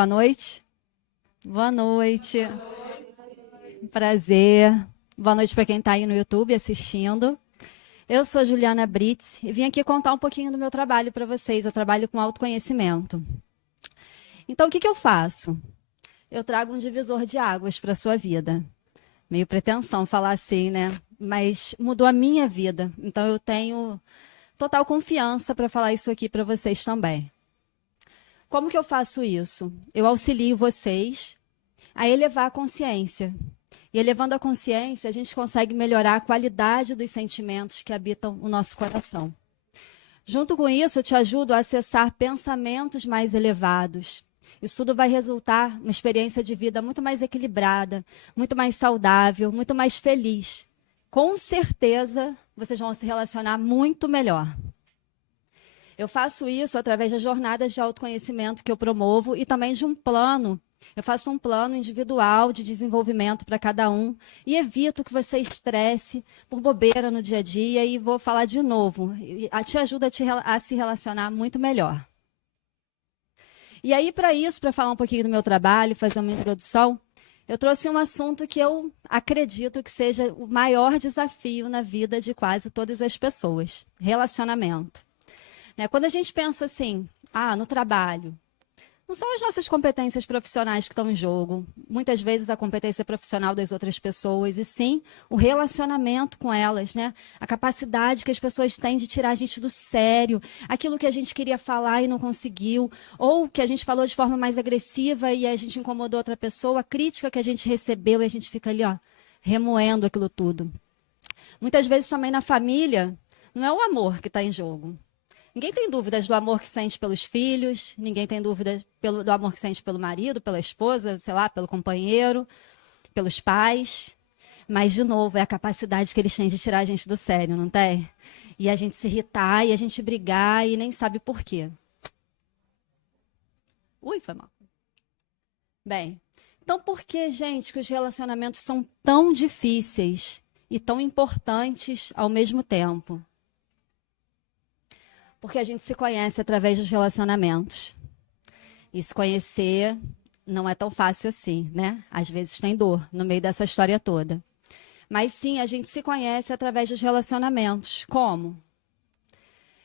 Boa noite. Boa noite. Prazer. Boa noite para quem está aí no YouTube assistindo. Eu sou Juliana Brits e vim aqui contar um pouquinho do meu trabalho para vocês. Eu trabalho com autoconhecimento. Então, o que eu faço? Eu trago um divisor de águas para a sua vida. Meio pretensão falar assim, né? Mas mudou a minha vida. Então, eu tenho total confiança para falar isso aqui para vocês também. Como que eu faço isso? Eu auxilio vocês a elevar a consciência. E elevando a consciência, a gente consegue melhorar a qualidade dos sentimentos que habitam o nosso coração. Junto com isso, eu te ajudo a acessar pensamentos mais elevados. Isso tudo vai resultar numa experiência de vida muito mais equilibrada, muito mais saudável, muito mais feliz. Com certeza, vocês vão se relacionar muito melhor. Eu faço isso através das jornadas de autoconhecimento que eu promovo e também de um plano. Eu faço um plano individual de desenvolvimento para cada um e evito que você estresse por bobeira no dia a dia e vou falar de novo. Te ajuda a se relacionar muito melhor. E aí, para isso, para falar um pouquinho do meu trabalho, fazer uma introdução, eu trouxe um assunto que eu acredito que seja o maior desafio na vida de quase todas as pessoas: relacionamento. Quando a gente pensa assim, no trabalho, não são as nossas competências profissionais que estão em jogo, muitas vezes a competência profissional das outras pessoas, e sim o relacionamento com elas, né? A capacidade que as pessoas têm de tirar a gente do sério, aquilo que a gente queria falar e não conseguiu, ou que a gente falou de forma mais agressiva e a gente incomodou outra pessoa, a crítica que a gente recebeu e a gente fica ali, remoendo aquilo tudo. Muitas vezes também na família, não é o amor que está em jogo. Ninguém tem dúvidas do amor que sente pelos filhos, ninguém tem dúvidas do amor que sente pelo marido, pela esposa, sei lá, pelo companheiro, pelos pais. Mas, de novo, é a capacidade que eles têm de tirar a gente do sério, não tem? E a gente se irritar, e a gente brigar, e nem sabe por quê. Ui, foi mal. Bem, então por que, gente, que os relacionamentos são tão difíceis e tão importantes ao mesmo tempo? Porque a gente se conhece através dos relacionamentos. E se conhecer não é tão fácil assim, né? Às vezes tem dor no meio dessa história toda. Mas sim, a gente se conhece através dos relacionamentos. Como?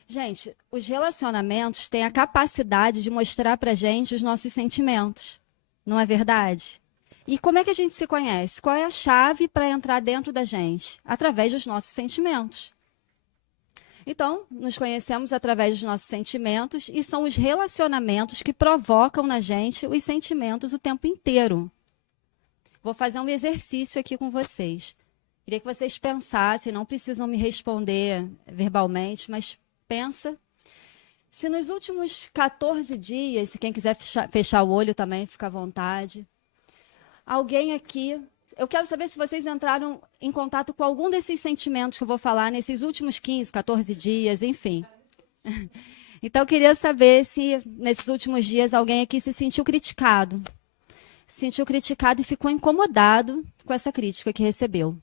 Gente, os relacionamentos têm a capacidade de mostrar pra gente os nossos sentimentos. Não é verdade? E como é que a gente se conhece? Qual é a chave para entrar dentro da gente? Através dos nossos sentimentos. Então, nos conhecemos através dos nossos sentimentos e são os relacionamentos que provocam na gente os sentimentos o tempo inteiro. Vou fazer um exercício aqui com vocês. Queria que vocês pensassem, não precisam me responder verbalmente, mas pensa. Se nos últimos 14 dias, se quem quiser fechar o olho também, fica à vontade, alguém aqui... Eu quero saber se vocês entraram em contato com algum desses sentimentos que eu vou falar nesses últimos 15, 14 dias, enfim. Então, eu queria saber se, nesses últimos dias, alguém aqui se sentiu criticado. Se sentiu criticado e ficou incomodado com essa crítica que recebeu.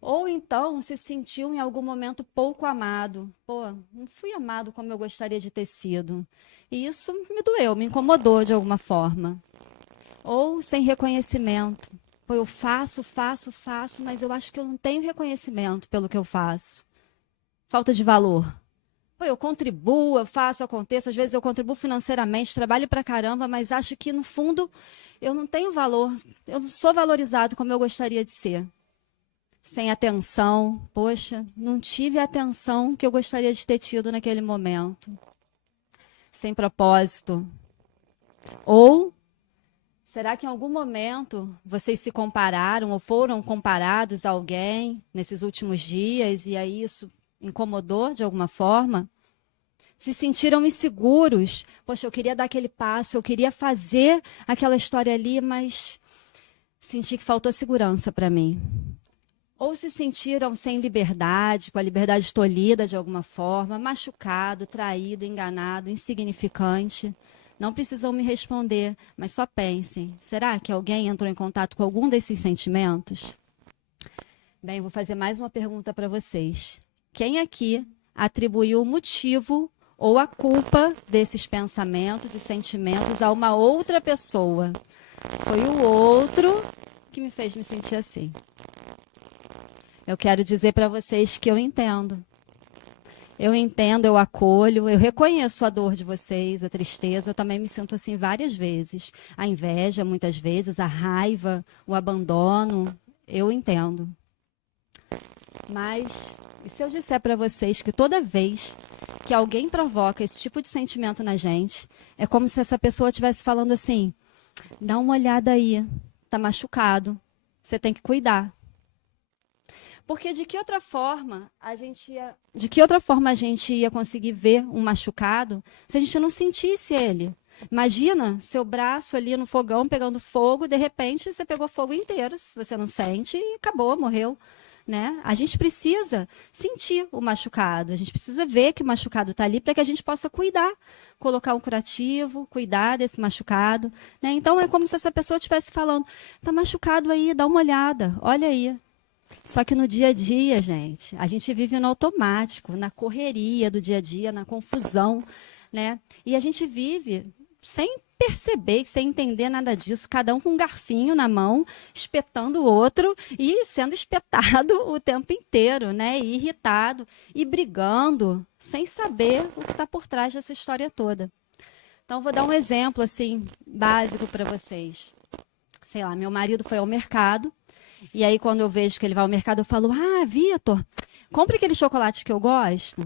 Ou então, se sentiu em algum momento pouco amado. Pô, não fui amado como eu gostaria de ter sido. E isso me doeu, me incomodou de alguma forma. Ou sem reconhecimento. Pô, eu faço, mas eu acho que eu não tenho reconhecimento pelo que eu faço. Falta de valor. Pô, eu contribuo, eu faço, aconteço, às vezes eu contribuo financeiramente, trabalho pra caramba, mas acho que, no fundo, eu não tenho valor. Eu não sou valorizado como eu gostaria de ser. Sem atenção. Poxa, não tive a atenção que eu gostaria de ter tido naquele momento. Sem propósito. Ou... será que em algum momento vocês se compararam ou foram comparados a alguém nesses últimos dias e aí isso incomodou de alguma forma? Se sentiram inseguros? Poxa, eu queria dar aquele passo, eu queria fazer aquela história ali, mas senti que faltou segurança para mim. Ou se sentiram sem liberdade, com a liberdade tolhida de alguma forma, machucado, traído, enganado, insignificante? Não precisam me responder, mas só pensem. Será que alguém entrou em contato com algum desses sentimentos? Bem, vou fazer mais uma pergunta para vocês. Quem aqui atribuiu motivo ou a culpa desses pensamentos e sentimentos a uma outra pessoa. Foi o outro que me fez me sentir assim. Eu quero dizer para vocês que eu entendo. Eu entendo, eu acolho, eu reconheço a dor de vocês, a tristeza. Eu também me sinto assim várias vezes. A inveja, muitas vezes, a raiva, o abandono. Eu entendo. Mas, e se eu disser para vocês que toda vez que alguém provoca esse tipo de sentimento na gente, é como se essa pessoa estivesse falando assim, dá uma olhada aí, tá machucado, você tem que cuidar. Porque de que outra forma a gente ia conseguir ver um machucado se a gente não sentisse ele? Imagina seu braço ali no fogão pegando fogo, de repente você pegou fogo inteiro, se você não sente, e acabou, morreu. Né? A gente precisa sentir o machucado, a gente precisa ver que o machucado está ali para que a gente possa cuidar, colocar um curativo, cuidar desse machucado. Né? Então é como se essa pessoa estivesse falando, está machucado aí, dá uma olhada, olha aí. Só que no dia a dia, gente, a gente vive no automático, na correria do dia a dia, na confusão, né? E a gente vive sem perceber, sem entender nada disso, cada um com um garfinho na mão, espetando o outro e sendo espetado o tempo inteiro, né? E irritado e brigando, sem saber o que está por trás dessa história toda. Então, vou dar um exemplo assim básico para vocês. Sei lá, meu marido foi ao mercado. E aí, quando eu vejo que ele vai ao mercado, eu falo, Vitor, compre aquele chocolate que eu gosto.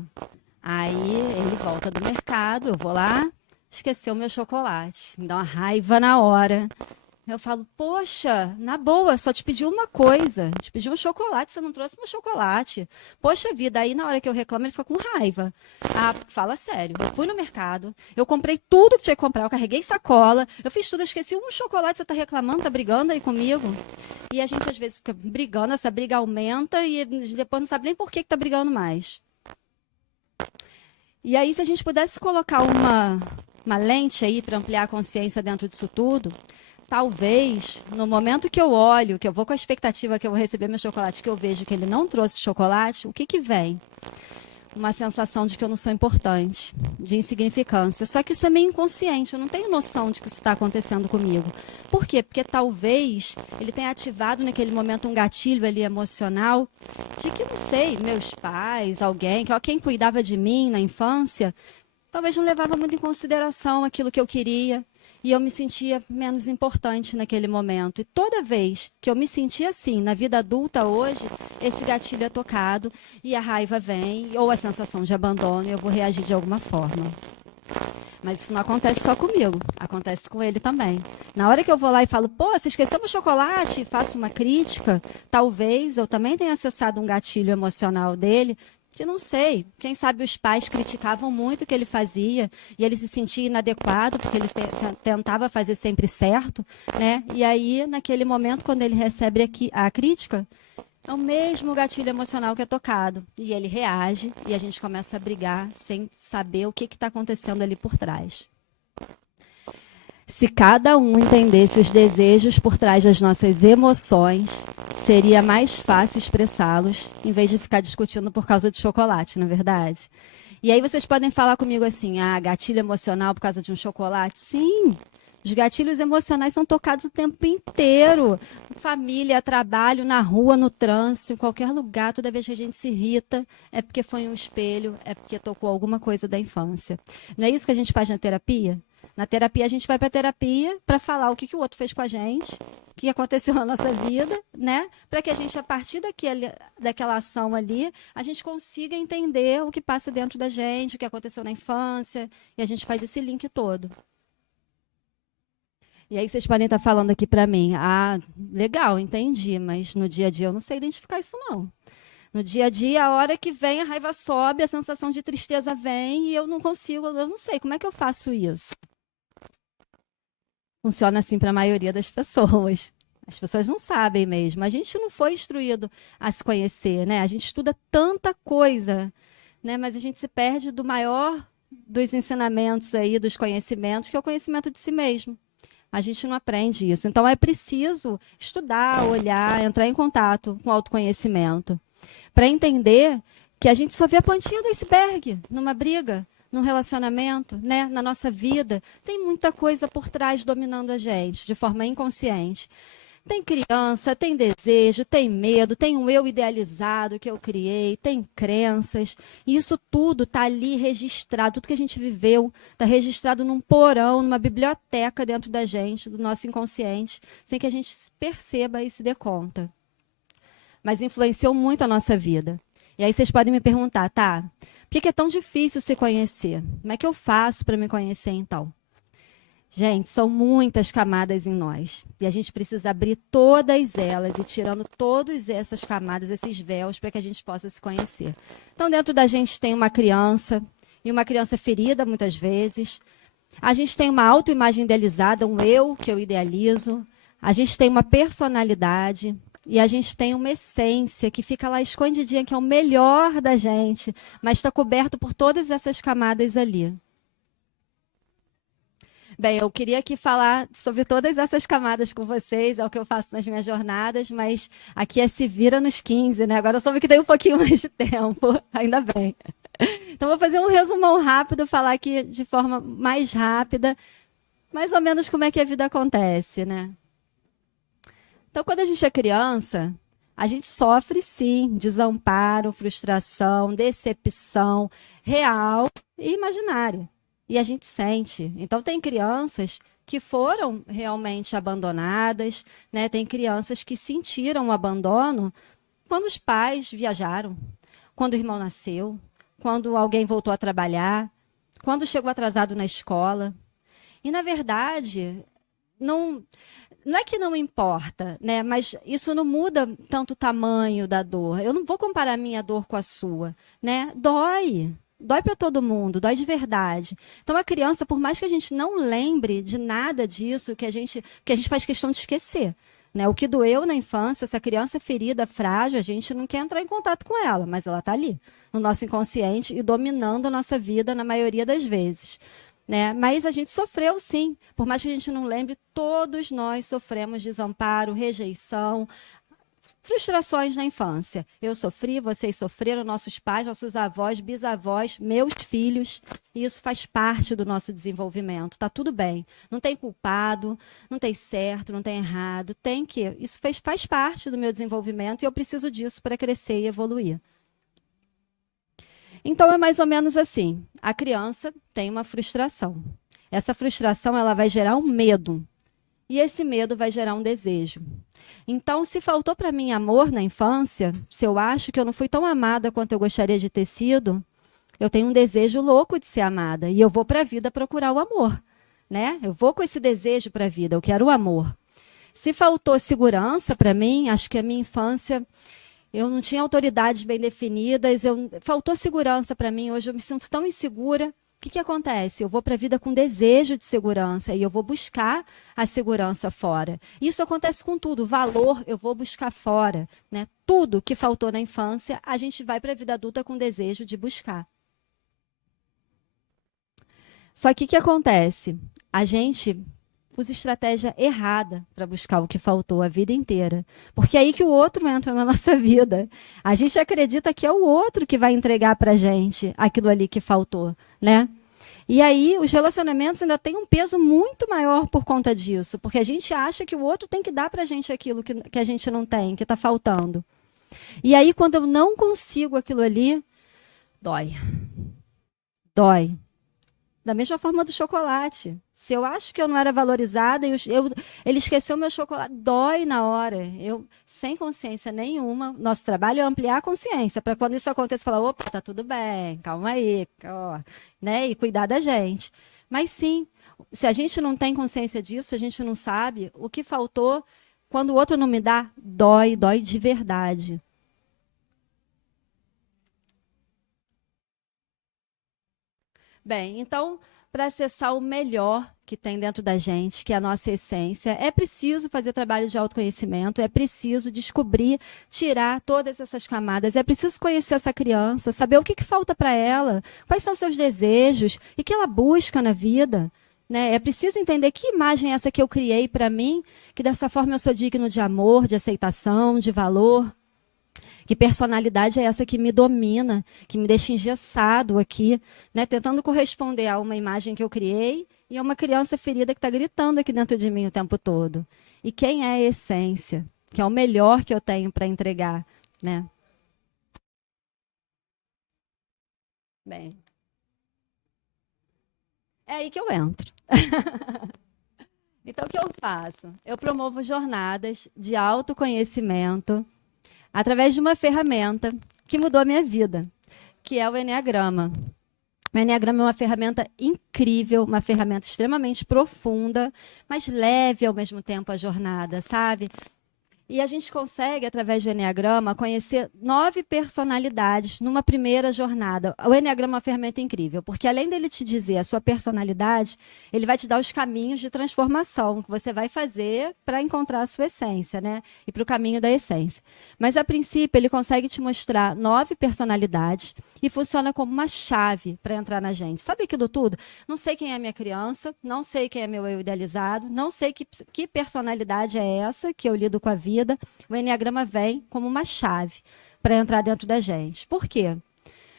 Aí, ele volta do mercado, eu vou lá, esqueceu o meu chocolate. Me dá uma raiva na hora. Eu falo, poxa, na boa, só te pedi uma coisa. Te pedi um chocolate, você não trouxe meu chocolate. Poxa vida, aí na hora que eu reclamo, ele fica com raiva. Fala sério, eu fui no mercado, eu comprei tudo que tinha que comprar, eu carreguei sacola, eu fiz tudo, eu esqueci um chocolate, você tá reclamando, tá brigando aí comigo? E a gente às vezes fica brigando, essa briga aumenta e depois não sabe nem por que tá brigando mais. E aí, se a gente pudesse colocar uma lente aí para ampliar a consciência dentro disso tudo, talvez, no momento que eu olho, que eu vou com a expectativa que eu vou receber meu chocolate, que eu vejo que ele não trouxe chocolate, o que que vem? Uma sensação de que eu não sou importante, de insignificância. Só que isso é meio inconsciente, eu não tenho noção de que isso está acontecendo comigo. Por quê? Porque talvez ele tenha ativado naquele momento um gatilho ali emocional de que, não sei, meus pais, alguém, quem cuidava de mim na infância, talvez não levava muito em consideração aquilo que eu queria. E eu me sentia menos importante naquele momento. E toda vez que eu me sentia assim, na vida adulta hoje, esse gatilho é tocado e a raiva vem, ou a sensação de abandono, e eu vou reagir de alguma forma. Mas isso não acontece só comigo, acontece com ele também. Na hora que eu vou lá e falo, pô, você esqueceu meu chocolate, e faço uma crítica, talvez eu também tenha acessado um gatilho emocional dele, que não sei, quem sabe os pais criticavam muito o que ele fazia e ele se sentia inadequado porque ele tentava fazer sempre certo, né? E aí, naquele momento, quando ele recebe a crítica, é o mesmo gatilho emocional que é tocado. E ele reage e a gente começa a brigar sem saber o que está acontecendo ali por trás. Se cada um entendesse os desejos por trás das nossas emoções, seria mais fácil expressá-los, em vez de ficar discutindo por causa de chocolate, não é verdade? E aí vocês podem falar comigo assim, gatilho emocional por causa de um chocolate? Sim, os gatilhos emocionais são tocados o tempo inteiro. Família, trabalho, na rua, no trânsito, em qualquer lugar, toda vez que a gente se irrita, é porque foi um espelho, é porque tocou alguma coisa da infância. Não é isso que a gente faz na terapia? Na terapia, a gente vai para a terapia para falar o que o outro fez com a gente, o que aconteceu na nossa vida, né? Para que a gente, a partir daquela ação ali, a gente consiga entender o que passa dentro da gente, o que aconteceu na infância, e a gente faz esse link todo. E aí vocês podem estar falando aqui para mim, legal, entendi, mas no dia a dia eu não sei identificar isso não. No dia a dia, a hora que vem, a raiva sobe, a sensação de tristeza vem e eu não consigo, eu não sei, como é que eu faço isso? Funciona assim para a maioria das pessoas. As pessoas não sabem mesmo. A gente não foi instruído a se conhecer, né? A gente estuda tanta coisa, né? Mas a gente se perde do maior dos ensinamentos aí, dos conhecimentos, que é o conhecimento de si mesmo. A gente não aprende isso. Então, é preciso estudar, olhar, entrar em contato com o autoconhecimento, para entender que a gente só vê a pontinha do iceberg numa briga, no relacionamento, né, na nossa vida, tem muita coisa por trás dominando a gente, de forma inconsciente. Tem criança, tem desejo, tem medo, tem um eu idealizado que eu criei, tem crenças. E isso tudo está ali registrado, tudo que a gente viveu está registrado num porão, numa biblioteca dentro da gente, do nosso inconsciente, sem que a gente perceba e se dê conta. Mas influenciou muito a nossa vida. E aí vocês podem me perguntar, tá, por que é tão difícil se conhecer? Como é que eu faço para me conhecer então? Gente, são muitas camadas em nós. E a gente precisa abrir todas elas e tirando todas essas camadas, esses véus, para que a gente possa se conhecer. Então, dentro da gente tem uma criança, e uma criança ferida, muitas vezes. A gente tem uma autoimagem idealizada, um eu que eu idealizo. A gente tem uma personalidade. E a gente tem uma essência que fica lá escondidinha, que é o melhor da gente, mas está coberto por todas essas camadas ali. Bem, eu queria aqui falar sobre todas essas camadas com vocês, é o que eu faço nas minhas jornadas, mas aqui é se vira nos 15, né? Agora eu soube que tem um pouquinho mais de tempo, ainda bem. Então, vou fazer um resumão rápido, falar aqui de forma mais rápida, mais ou menos como é que a vida acontece, né? Então, quando a gente é criança, a gente sofre, sim, desamparo, frustração, decepção real e imaginária. E a gente sente. Então, tem crianças que foram realmente abandonadas, né? Tem crianças que sentiram o abandono quando os pais viajaram, quando o irmão nasceu, quando alguém voltou a trabalhar, quando chegou atrasado na escola. E, na verdade, não é que não importa, né? Mas isso não muda tanto o tamanho da dor. Eu não vou comparar a minha dor com a sua, né? Dói. Dói para todo mundo, dói de verdade. Então, a criança, por mais que a gente não lembre de nada disso, que a gente faz questão de esquecer. Né? O que doeu na infância, essa criança ferida, frágil, a gente não quer entrar em contato com ela, mas ela está ali, no nosso inconsciente e dominando a nossa vida na maioria das vezes. Né? Mas a gente sofreu, sim. Por mais que a gente não lembre, todos nós sofremos desamparo, rejeição, frustrações na infância. Eu sofri, vocês sofreram, nossos pais, nossos avós, bisavós, meus filhos. E isso faz parte do nosso desenvolvimento. Está tudo bem. Não tem culpado, não tem certo, não tem errado. Tem que. Isso faz parte do meu desenvolvimento e eu preciso disso para crescer e evoluir. Então, é mais ou menos assim. A criança tem uma frustração. Essa frustração ela vai gerar um medo. E esse medo vai gerar um desejo. Então, se faltou para mim amor na infância, se eu acho que eu não fui tão amada quanto eu gostaria de ter sido, eu tenho um desejo louco de ser amada. E eu vou para a vida procurar o amor. Né? Eu vou com esse desejo para a vida, eu quero o amor. Se faltou segurança para mim, acho que a minha infância, eu não tinha autoridades bem definidas, faltou segurança para mim, hoje eu me sinto tão insegura. O que acontece? Eu vou para a vida com desejo de segurança e eu vou buscar a segurança fora. Isso acontece com tudo. Valor eu vou buscar fora. Né? Tudo que faltou na infância, a gente vai para a vida adulta com desejo de buscar. Só que o que acontece? A gente usa estratégia errada para buscar o que faltou a vida inteira. Porque é aí que o outro entra na nossa vida. A gente acredita que é o outro que vai entregar para a gente aquilo ali que faltou, né? E aí os relacionamentos ainda têm um peso muito maior por conta disso. Porque a gente acha que o outro tem que dar para a gente aquilo que a gente não tem, que está faltando. E aí quando eu não consigo aquilo ali, dói. Dói. Da mesma forma do chocolate. Se eu acho que eu não era valorizada, ele esqueceu meu chocolate, dói na hora. Eu, sem consciência nenhuma, nosso trabalho é ampliar a consciência, para quando isso aconteça, falar, opa, tá tudo bem, calma aí, ó, né? E cuidar da gente. Mas sim, se a gente não tem consciência disso, se a gente não sabe, o que faltou, quando o outro não me dá, dói de verdade. Bem, então, para acessar o melhor que tem dentro da gente, que é a nossa essência, é preciso fazer trabalho de autoconhecimento, é preciso descobrir, tirar todas essas camadas, é preciso conhecer essa criança, saber o que falta para ela, quais são os seus desejos e o que ela busca na vida. Né? É preciso entender que imagem é essa que eu criei para mim, que dessa forma eu sou digno de amor, de aceitação, de valor. Que personalidade é essa que me domina, que me deixa engessado aqui, né? Tentando corresponder a uma imagem que eu criei e a uma criança ferida que está gritando aqui dentro de mim o tempo todo. E quem é a essência? Que é o melhor que eu tenho para entregar, né? Bem, é aí que eu entro. Então, o que eu faço? Eu promovo jornadas de autoconhecimento através de uma ferramenta que mudou a minha vida, que é o Enneagrama. O Enneagrama é uma ferramenta incrível, uma ferramenta extremamente profunda, mas leve ao mesmo tempo a jornada, sabe? E a gente consegue, através do Enneagrama, conhecer 9 personalidades numa primeira jornada. O Enneagrama é uma ferramenta incrível, porque além dele te dizer a sua personalidade, ele vai te dar os caminhos de transformação que você vai fazer para encontrar a sua essência, né? E para o caminho da essência. Mas, a princípio, ele consegue te mostrar 9 personalidades e funciona como uma chave para entrar na gente. Sabe aquilo tudo? Não sei quem é minha criança, não sei quem é meu eu idealizado, não sei que personalidade é essa que eu lido com a vida. O Enneagrama vem como uma chave para entrar dentro da gente. Por quê?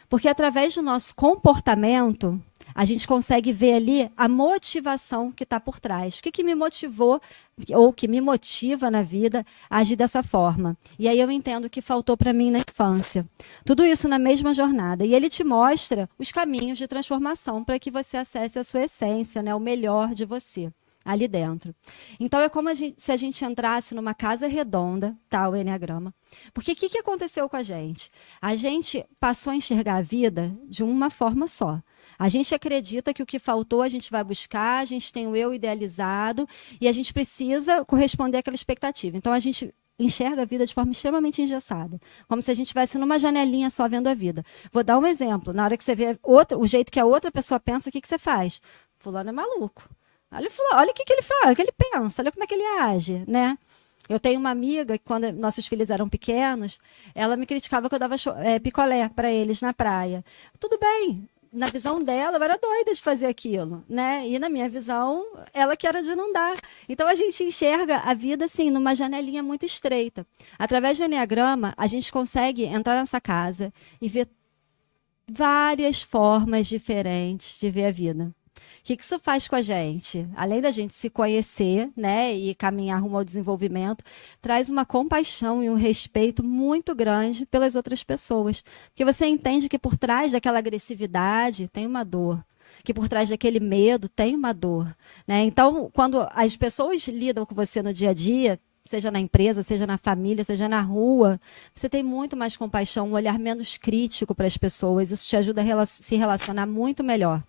Porque através do nosso comportamento, a gente consegue ver ali a motivação que está por trás. O que me motivou, ou que me motiva na vida, a agir dessa forma? E aí eu entendo o que faltou para mim na infância. Tudo isso na mesma jornada. E ele te mostra os caminhos de transformação para que você acesse a sua essência, né? O melhor de você ali dentro. Então, é como se a gente entrasse numa casa redonda, tá, o Enneagrama. Porque o que aconteceu com a gente? A gente passou a enxergar a vida de uma forma só. A gente acredita que o que faltou a gente vai buscar, a gente tem o eu idealizado e a gente precisa corresponder àquela expectativa. Então, a gente enxerga a vida de forma extremamente engessada, como se a gente estivesse numa janelinha só vendo a vida. Vou dar um exemplo. Na hora que você vê o jeito que a outra pessoa pensa, o que você faz? Fulano é maluco. Olha o que ele fala, o que ele pensa, olha como é que ele age, né? Eu tenho uma amiga que, quando nossos filhos eram pequenos, ela me criticava que eu dava picolé para eles na praia. Tudo bem, na visão dela, eu era doida de fazer aquilo, né? E na minha visão, ela que era de não dar. Então, a gente enxerga a vida, assim, numa janelinha muito estreita. Através do Enneagrama, a gente consegue entrar nessa casa e ver várias formas diferentes de ver a vida. O que isso faz com a gente? Além da gente se conhecer, né, e caminhar rumo ao desenvolvimento, traz uma compaixão e um respeito muito grande pelas outras pessoas. Porque você entende que por trás daquela agressividade tem uma dor, que por trás daquele medo tem uma dor, né? Então, quando as pessoas lidam com você no dia a dia, seja na empresa, seja na família, seja na rua, você tem muito mais compaixão, um olhar menos crítico para as pessoas. Isso te ajuda a se relacionar muito melhor.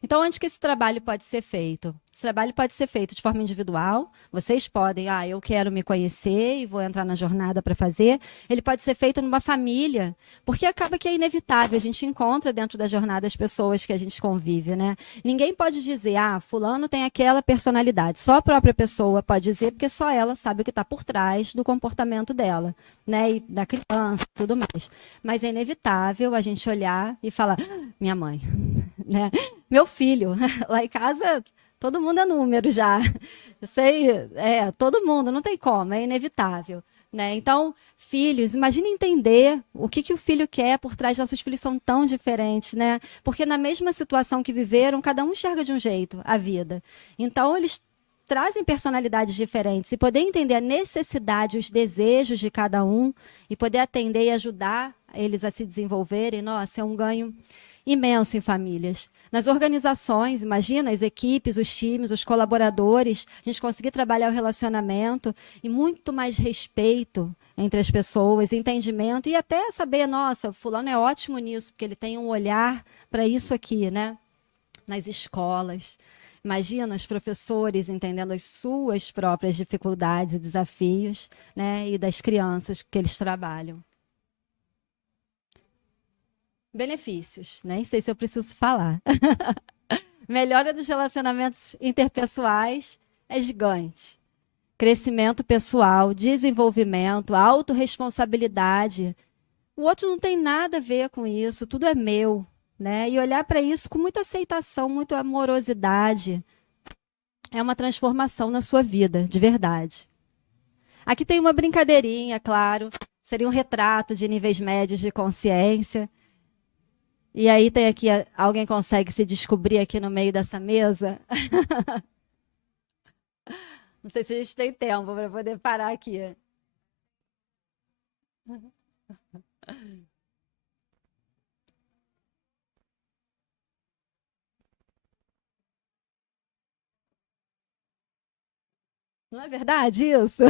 Então, onde que esse trabalho pode ser feito? Esse trabalho pode ser feito de forma individual. Vocês podem, eu quero me conhecer e vou entrar na jornada para fazer. Ele pode ser feito numa família, porque acaba que é inevitável. A gente encontra dentro da jornada as pessoas que a gente convive, né? Ninguém pode dizer, fulano tem aquela personalidade. Só a própria pessoa pode dizer, porque só ela sabe o que está por trás do comportamento dela, né? E da criança, tudo mais. Mas é inevitável a gente olhar e falar, minha mãe, né? Meu filho, lá em casa todo mundo é número já. Eu sei, todo mundo, não tem como, é inevitável. Né? Então, filhos, imagine entender o que o filho quer por trás. Nossos filhos são tão diferentes, né? Porque na mesma situação que viveram, cada um enxerga de um jeito a vida. Então, eles trazem personalidades diferentes. E poder entender a necessidade, os desejos de cada um e poder atender e ajudar eles a se desenvolverem, nossa, é um ganho imenso em famílias. Nas organizações, imagina, as equipes, os times, os colaboradores, a gente conseguir trabalhar o relacionamento e muito mais respeito entre as pessoas, entendimento e até saber, nossa, fulano é ótimo nisso, porque ele tem um olhar para isso aqui, né? Nas escolas. Imagina os professores entendendo as suas próprias dificuldades e desafios, né? E das crianças que eles trabalham. Benefícios, nem sei se eu preciso falar. Melhora dos relacionamentos interpessoais é gigante. Crescimento pessoal, desenvolvimento, autorresponsabilidade. O outro não tem nada a ver com isso, tudo é meu, né? E olhar para isso com muita aceitação, muita amorosidade. É uma transformação na sua vida, de verdade. Aqui tem uma brincadeirinha, claro. Seria um retrato de níveis médios de consciência. E aí tem aqui, alguém consegue se descobrir aqui no meio dessa mesa? Não sei se a gente tem tempo para poder parar aqui. Não é verdade isso?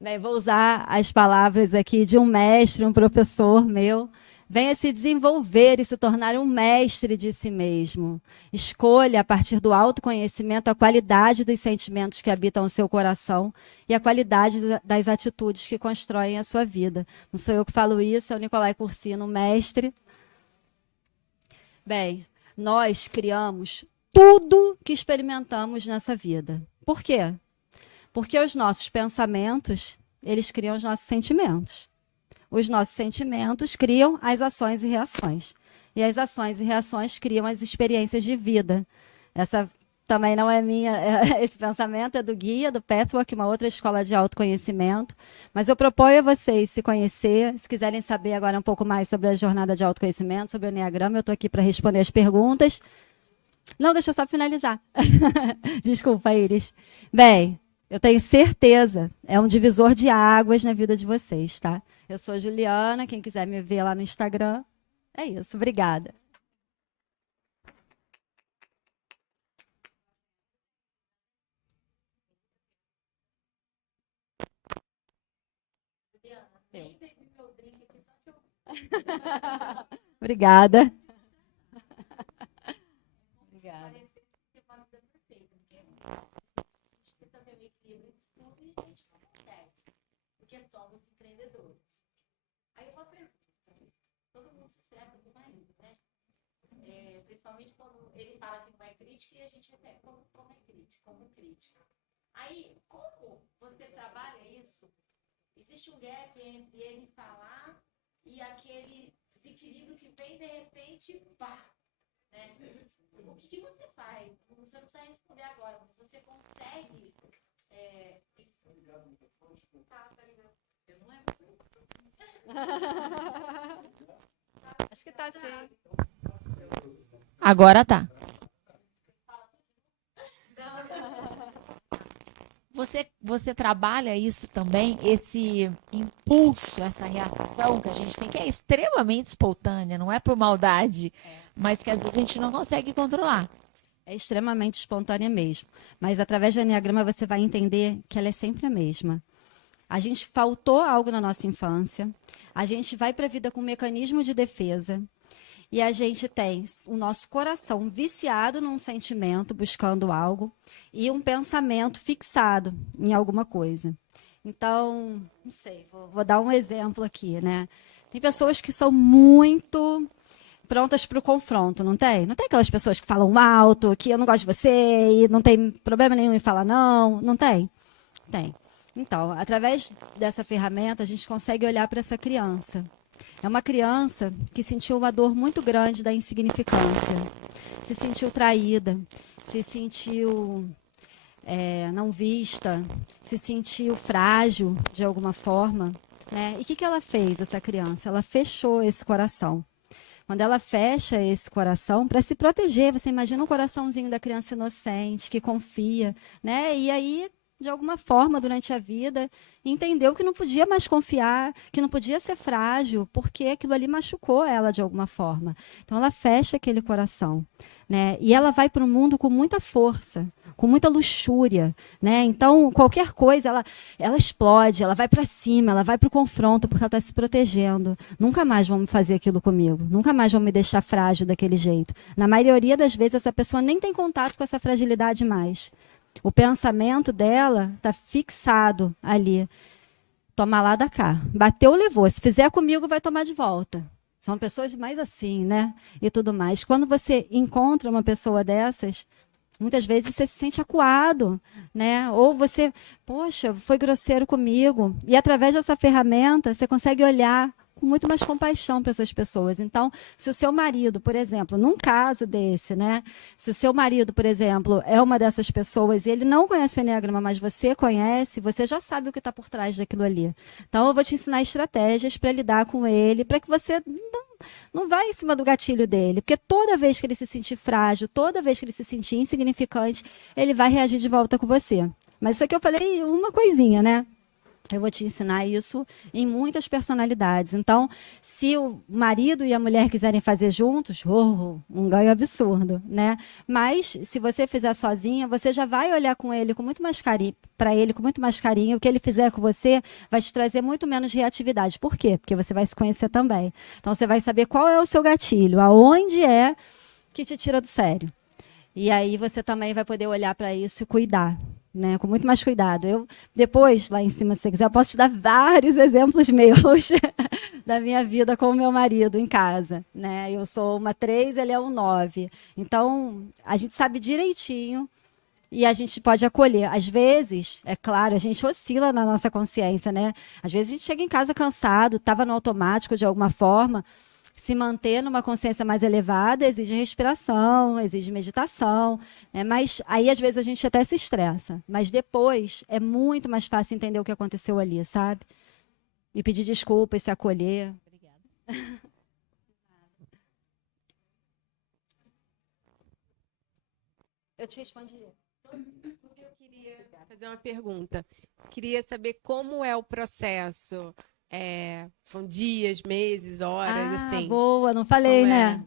Bem, vou usar as palavras aqui de um mestre, um professor meu. Venha se desenvolver e se tornar um mestre de si mesmo. Escolha, a partir do autoconhecimento, a qualidade dos sentimentos que habitam o seu coração e a qualidade das atitudes que constroem a sua vida. Não sou eu que falo isso, é o Nicolai Cursino, mestre. Bem, nós criamos tudo que experimentamos nessa vida. Por quê? Porque os nossos pensamentos, eles criam os nossos sentimentos. Os nossos sentimentos criam as ações e reações. E as ações e reações criam as experiências de vida. Essa também não é minha, esse pensamento é do Guia, do Pathwork, uma outra escola de autoconhecimento. Mas eu proponho a vocês se conhecer, se quiserem saber agora um pouco mais sobre a jornada de autoconhecimento, sobre o Enneagrama, eu estou aqui para responder as perguntas. Não, deixa eu só finalizar. Desculpa, Iris. Bem, eu tenho certeza, é um divisor de águas na vida de vocês, tá? Eu sou Juliana, quem quiser me ver lá no Instagram. É isso, obrigada. Obrigada. Obrigada. Porque somos empreendedores. Aí uma pergunta, todo mundo se estressa com o marido, né? Principalmente quando ele fala que não é crítica e a gente recebe como é crítica, como crítica. Aí, como você trabalha isso? Existe um gap entre ele falar e aquele desequilíbrio que vem de repente, pá, né? O que você faz? Você não precisa responder agora, mas você consegue... Eu não lembro. Acho que tá sim. Agora tá. Você trabalha isso também, esse impulso, essa reação que a gente tem, que é extremamente espontânea, não é por maldade, mas que às vezes a gente não consegue controlar. É extremamente espontânea mesmo. Mas através do Enneagrama você vai entender que ela é sempre a mesma. A gente faltou algo na nossa infância, a gente vai para a vida com um mecanismo de defesa e a gente tem o nosso coração viciado num sentimento, buscando algo, e um pensamento fixado em alguma coisa. Então, não sei, vou dar um exemplo aqui, né? Tem pessoas que são muito prontas para o confronto, não tem? Não tem aquelas pessoas que falam alto, que eu não gosto de você e não tem problema nenhum em falar não, não tem? Tem. Então, através dessa ferramenta, a gente consegue olhar para essa criança. É uma criança que sentiu uma dor muito grande da insignificância, se sentiu traída, se sentiu não vista, se sentiu frágil de alguma forma, né? E o que ela fez, essa criança? Ela fechou esse coração. Quando ela fecha esse coração para se proteger, você imagina um coraçãozinho da criança inocente, que confia, né? E aí, de alguma forma, durante a vida, entendeu que não podia mais confiar, que não podia ser frágil, porque aquilo ali machucou ela de alguma forma. Então, ela fecha aquele coração, né? E ela vai para o mundo com muita força, com muita luxúria, né? Então, qualquer coisa, ela explode, ela vai para cima, ela vai para o confronto, porque ela está se protegendo. Nunca mais vão fazer aquilo comigo, nunca mais vão me deixar frágil daquele jeito. Na maioria das vezes, essa pessoa nem tem contato com essa fragilidade mais. O pensamento dela está fixado ali. Toma lá da cá. Bateu, levou. Se fizer comigo, vai tomar de volta. São pessoas mais assim, né? E tudo mais. Quando você encontra uma pessoa dessas, muitas vezes você se sente acuado, né? Ou você, poxa, foi grosseiro comigo. E através dessa ferramenta, você consegue olhar com muito mais compaixão para essas pessoas. Então, se o seu marido, por exemplo, num caso desse, né? Se o seu marido, por exemplo, é uma dessas pessoas e ele não conhece o Eneagrama, mas você conhece, você já sabe o que está por trás daquilo ali. Então, eu vou te ensinar estratégias para lidar com ele, para que você não vá em cima do gatilho dele, porque toda vez que ele se sentir frágil, toda vez que ele se sentir insignificante, ele vai reagir de volta com você. Mas isso aqui eu falei uma coisinha, né? Eu vou te ensinar isso em muitas personalidades. Então, se o marido e a mulher quiserem fazer juntos, um ganho absurdo, né? Mas se você fizer sozinha, você já vai olhar com ele com muito mais carinho, para ele com muito mais carinho. O que ele fizer com você vai te trazer muito menos reatividade. Por quê? Porque você vai se conhecer também. Então, você vai saber qual é o seu gatilho, aonde é que te tira do sério. E aí você também vai poder olhar para isso e cuidar. Né, com muito mais cuidado. Eu, depois, lá em cima, se você quiser, eu posso te dar vários exemplos meus da minha vida com o meu marido em casa. Né? Eu sou uma 3, ele é um 9. Então, a gente sabe direitinho e a gente pode acolher. Às vezes, é claro, a gente oscila na nossa consciência. Né? Às vezes a gente chega em casa cansado, estava no automático de alguma forma. Se manter numa consciência mais elevada exige respiração, exige meditação, né? Mas aí às vezes a gente até se estressa, mas depois é muito mais fácil entender o que aconteceu ali, sabe? E pedir desculpa e se acolher. Obrigada. Eu te respondi. Eu queria fazer uma pergunta. Queria saber como é o processo. São dias, meses, horas, assim. Boa, não falei, né?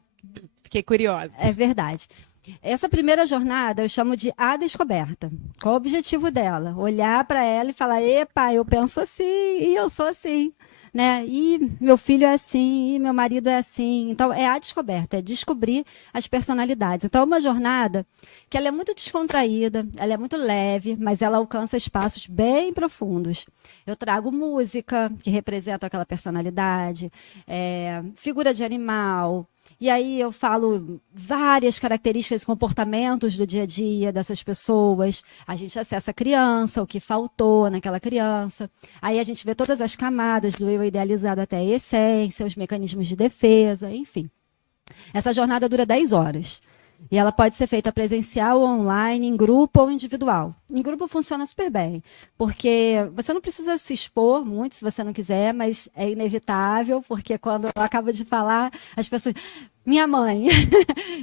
Fiquei curiosa. É verdade. Essa primeira jornada eu chamo de A Descoberta. Qual o objetivo dela? Olhar para ela e falar: epa, eu penso assim e eu sou assim. Né? E meu filho é assim, e meu marido é assim. Então, é a descoberta, é descobrir as personalidades. Então, é uma jornada que ela é muito descontraída, ela é muito leve, mas ela alcança espaços bem profundos. Eu trago música, que representa aquela personalidade, figura de animal. E aí eu falo várias características e comportamentos do dia a dia dessas pessoas. A gente acessa a criança, o que faltou naquela criança. Aí a gente vê todas as camadas do eu idealizado até a essência, os mecanismos de defesa, enfim. Essa jornada dura 10 horas. E ela pode ser feita presencial, online, em grupo ou individual. Em grupo funciona super bem, porque você não precisa se expor muito se você não quiser, mas é inevitável, porque quando eu acabo de falar, as pessoas, minha mãe,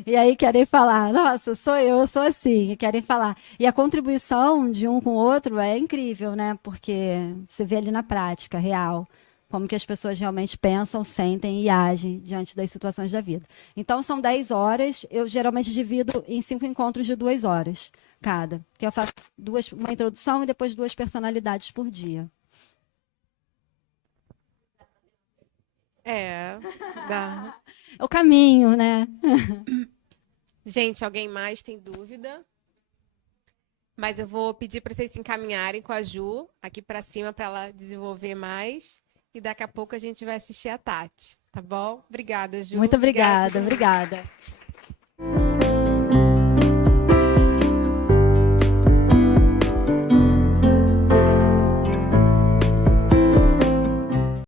e aí querem falar, nossa, sou eu sou assim, e querem falar. E a contribuição de um com o outro é incrível, né? Porque você vê ali na prática, real, como que as pessoas realmente pensam, sentem e agem diante das situações da vida. Então, são 10 horas, eu geralmente divido em 5 encontros de 2 horas cada, que eu faço uma introdução e depois 2 personalidades por dia. Dá. É o caminho, né? Gente, alguém mais tem dúvida? Mas eu vou pedir para vocês se encaminharem com a Ju aqui para cima para ela desenvolver mais. E daqui a pouco a gente vai assistir a Tati, tá bom? Obrigada, Ju. Muito obrigada.